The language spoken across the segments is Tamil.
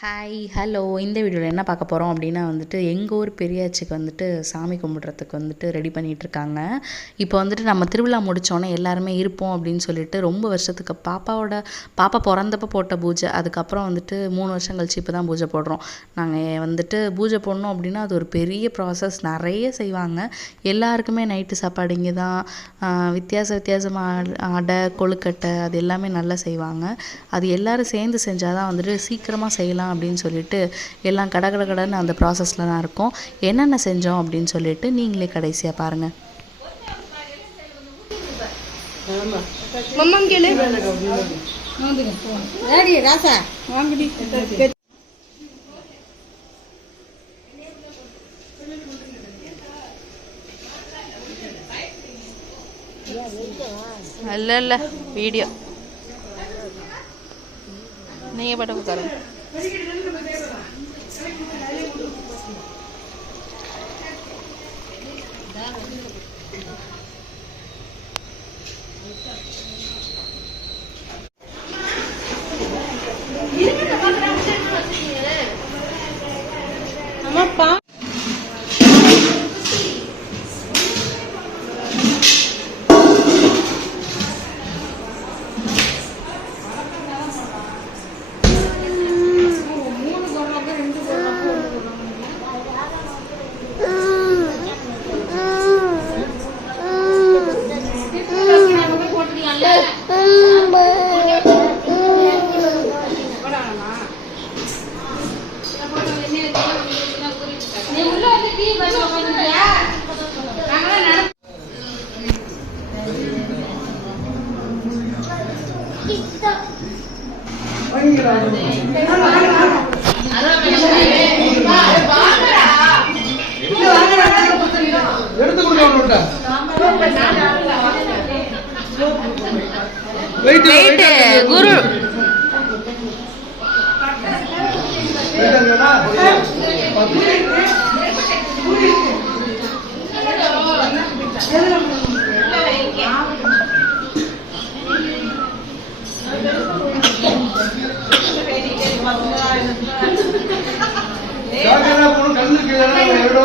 ஹாய் ஹலோ இந்த வீடியோவில் என்ன பார்க்க போகிறோம் அப்படின்னா வந்துட்டு எங்கள் ஊர் பெரியாச்சிக்கு வந்துட்டு சாமி கும்பிட்றதுக்கு வந்துட்டு ரெடி பண்ணிகிட்ருக்காங்க இப்போ வந்துட்டு நம்ம திருவிழா முடித்தோன்னே எல்லாருமே இருப்போம் அப்படின்னு சொல்லிட்டு ரொம்ப வருஷத்துக்கு பாப்பாவோட பாப்பா பிறந்தப்ப போட்ட பூஜை அதுக்கப்புறம் வந்துட்டு மூணு வருஷம் கழிச்சு இப்போ தான் பூஜை போடுறோம். நாங்கள் வந்துட்டு பூஜை போடணும் அப்படின்னா அது ஒரு பெரிய ப்ராசஸ் நிறைய செய்வாங்க. எல்லாருக்குமே நைட்டு சாப்பாடு இங்கே தான் வித்தியாச வித்தியாசமாக அடை கொழுக்கட்டை அது எல்லாமே நல்லா செய்வாங்க. அது எல்லோரும் சேர்ந்து செஞ்சால் தான் வந்துட்டு சீக்கிரமாக செய்யலாம் அப்படின்னு சொல்லிட்டு எல்லாம் கட கட கடன்னு அந்த ப்ராசஸில் தான் இருக்கும். என்னென்ன செஞ்சோம் அப்படின்னு சொல்லிட்டு நீங்களே கடைசியாக பாருங்கள் ராசா. இல்லை வீடியோ நீங்கள் பாட்டு உட்காருங்க. Yeah. எடுத்து வெயிட்டு குரு. போகணும் ಯಾಕಂದ್ರೆ ಕಣ್ಣು ಕೇಳೋಣ ಎರಡು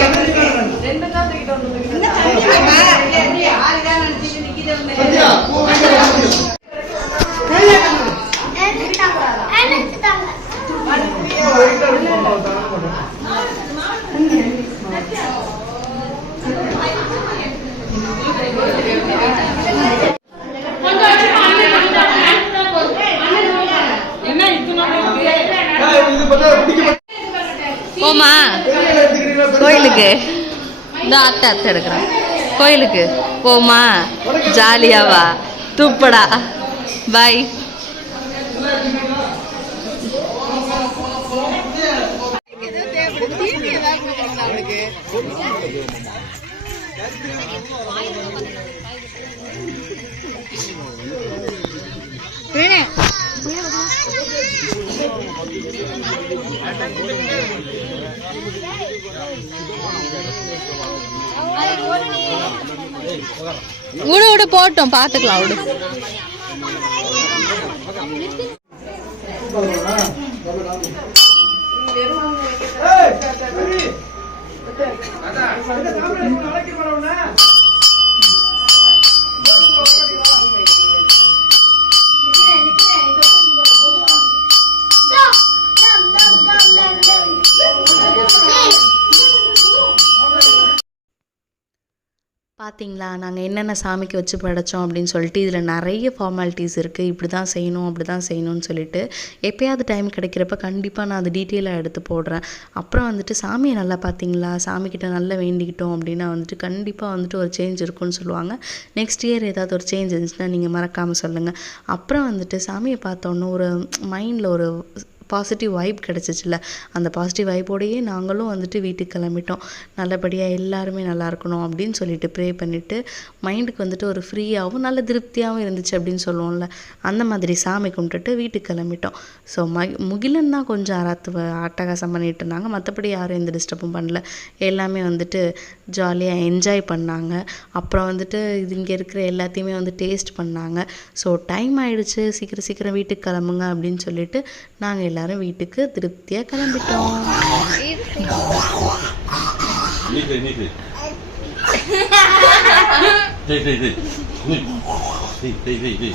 கோயிலுக்கு? இந்த அத்தை அத்தை எடுக்கிறேன். கோயிலுக்கு போமா ஜாலியாவா தூப்படா. பாய் விடு விடு போட்டோம் பாத்துக்கலாம் விடு. ஏய் பார்த்தீங்களா நாங்கள் என்னென்ன சாமிக்கு வச்சு படைச்சோம் அப்படின்னு சொல்லிட்டு இதில் நிறைய ஃபார்மாலிட்டிஸ் இருக்குது இப்படி தான் செய்யணும் அப்படி தான் செய்யணும்னு சொல்லிட்டு எப்பயாவது டைம் கிடைக்கிறப்ப கண்டிப்பாக நான் அது டீட்டெயிலாக எடுத்து போடுறேன். அப்புறம் வந்துட்டு சாமியை நல்லா பார்த்தீங்களா சாமிக்கிட்ட நல்லா வேண்டிக்கிட்டோம் அப்படின்னா வந்துட்டு கண்டிப்பாக வந்துட்டு ஒரு சேஞ்ச் இருக்கும்னு சொல்லுவாங்க. நெக்ஸ்ட் இயர் ஏதாவது ஒரு சேஞ்ச் இருந்துச்சுன்னா நீங்கள் மறக்காமல் சொல்லுங்கள் அப்புறம் வந்துட்டு சாமியை பார்த்தோன்னே ஒரு மைண்டில் ஒரு பாசிட்டிவ் வைப் கிடச்சிச்சில்ல. அந்த பாசிட்டிவ் வைப்போடையே நாங்களும் வந்துட்டு வீட்டுக்கு கிளம்பிட்டோம். நல்லபடியாக எல்லாருமே நல்லா இருக்கணும் அப்படின்னு சொல்லிட்டு ப்ரே பண்ணிவிட்டு மைண்டுக்கு வந்துட்டு ஒரு ஃப்ரீயாகவும் நல்ல திருப்தியாகவும் இருந்துச்சு அப்படின்னு சொல்லுவோம்ல. அந்த மாதிரி சாமி கும்பிட்டுட்டு வீட்டுக்கு கிளம்பிட்டோம். ஸோ ம முகிலன் தான் கொஞ்சம் அராத்து அட்டகாசம் பண்ணிட்டு இருந்தாங்க. மற்றபடி யாரும் எந்த டிஸ்டர்பும் பண்ணல. எல்லாமே வந்துட்டு ஜாலியாக என்ஜாய் பண்ணாங்க. அப்புறம் வந்துட்டு இது இங்கே இருக்கிற எல்லாத்தையுமே வந்து டேஸ்ட் பண்ணாங்க. ஸோ டைம் ஆயிடுச்சு. சீக்கிரம் சீக்கிரம் வீட்டுக்கு கிளம்புங்க அப்படின்னு சொல்லிட்டு நாங்கள் எல்லாரும் எல்லாரும் வீட்டுக்கு திருப்தியாக கிளம்பிட்டோம் Hey, hey, hey, hey.